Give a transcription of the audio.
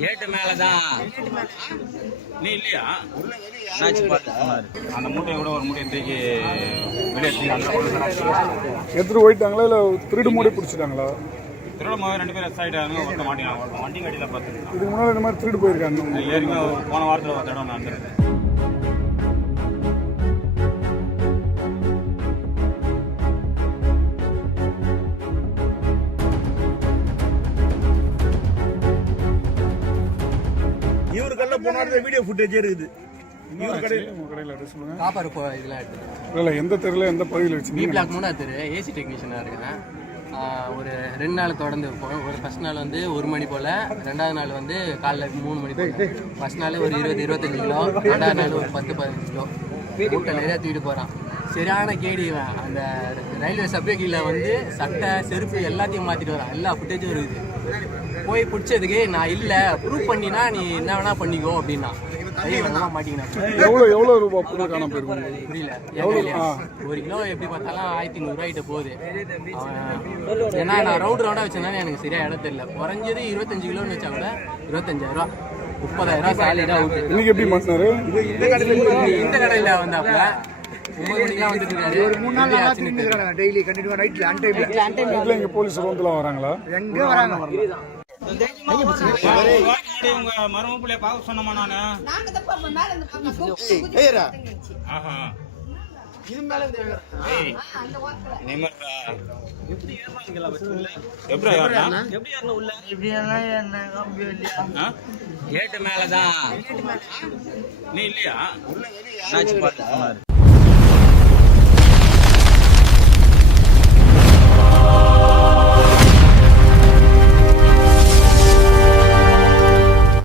கேட்டு மேலதான் நீ இல்லையா அந்த மூட்டையை கூட ஒரு மூட்டையை தூக்கி எடுத்துட்டு போயிட்டாங்களா இல்ல திருடு மூட்டை பிடிச்சிட்டாங்களா? திருடமாக 2 பேர் எஸ் ஆகிட்டாங்க. ஒருத்த மாட்டினாங்க. வண்டி கட்டியில் பார்த்துருக்கேன். இதுக்கு முன்னாடி இந்த மாதிரி திருடு போயிருக்காங்க. ஏற்கனவே போன வாரத்தில் ஒரு தடவை நடந்துருது. இவரு கடையில் போனாரு வீடியோ ஃபுட்டேஜே இருக்குது. இவரு கடையில் உங்க கடையில் அட்ரஸ் சொல்லுங்க. காப்பர் இதெல்லாம் எடுத்து இல்லை எந்த தெருவில் எந்த பகுதியில் பி வச்சுருக்கீங்க? பிளாக் 3 தெரு ஏசி டெக்னீஷியனாக இருக்கேன். ஒரு 2 நாள் தொடர்ந்து இருப்போம். ஒரு ஃபர்ஸ்ட் நாள் வந்து 1 மணி போல், 2வது நாள் வந்து காலைல 3 மணி போல். ஃபர்ஸ்ட் நாள் ஒரு 20-25 கிலோ, 2வது நாள் ஒரு 10-15 கிலோ மூட்டை நிறையா தூக்கிட்டு போகிறான். சரியான கேடிவேன். அந்த ரயில்வே சப்வே கீழே வந்து சட்டை செருப்பு எல்லாத்தையும் மாற்றிட்டு வரான். எல்லா ஃபுட்டேஜும் இருக்குது. போய் பிடிச்சதுக்கு நான் இல்லை ப்ரூவ் பண்ணினா நீ என்ன வேணா பண்ணிக்கோ அப்படின்னா மாட்டிக்கினேன். எவ்வளோ ரூபா பொருள் காண போயிருக்கோம்? புரியல. 1 கிலோ எப்படி பார்த்தாலும் 1500 ரூபாய்கிட்ட போகுது. ஏன்னா நான் ரவுண்டாக வச்சிருந்தாலும் எனக்கு சரியா இடம் தெரியல. குறைஞ்சது 25 கிலோன்னு வச்சா கூட 25,000 ரூபா 30,000 ரூபா சாலிடா அவுட். இன்னைக்கு எப்படி மாட்டினாரு? இந்த கடையில் வந்தாப்புல 9 மணிக்கெல்லாம் வந்துட்டு இருக்காரு. ஒரு 3 நாள் டெய்லி கண்டினியூவா நைட்ல அன்டைம்ல இங்க போலீஸ் ரோந்துலாம் வராங்களா? எங்க வராங்க? உங்க மருமப்புள்ளைய பார்க்க சொன்னமா நானு? கேட்டு மேலதான் நீ இல்லையா?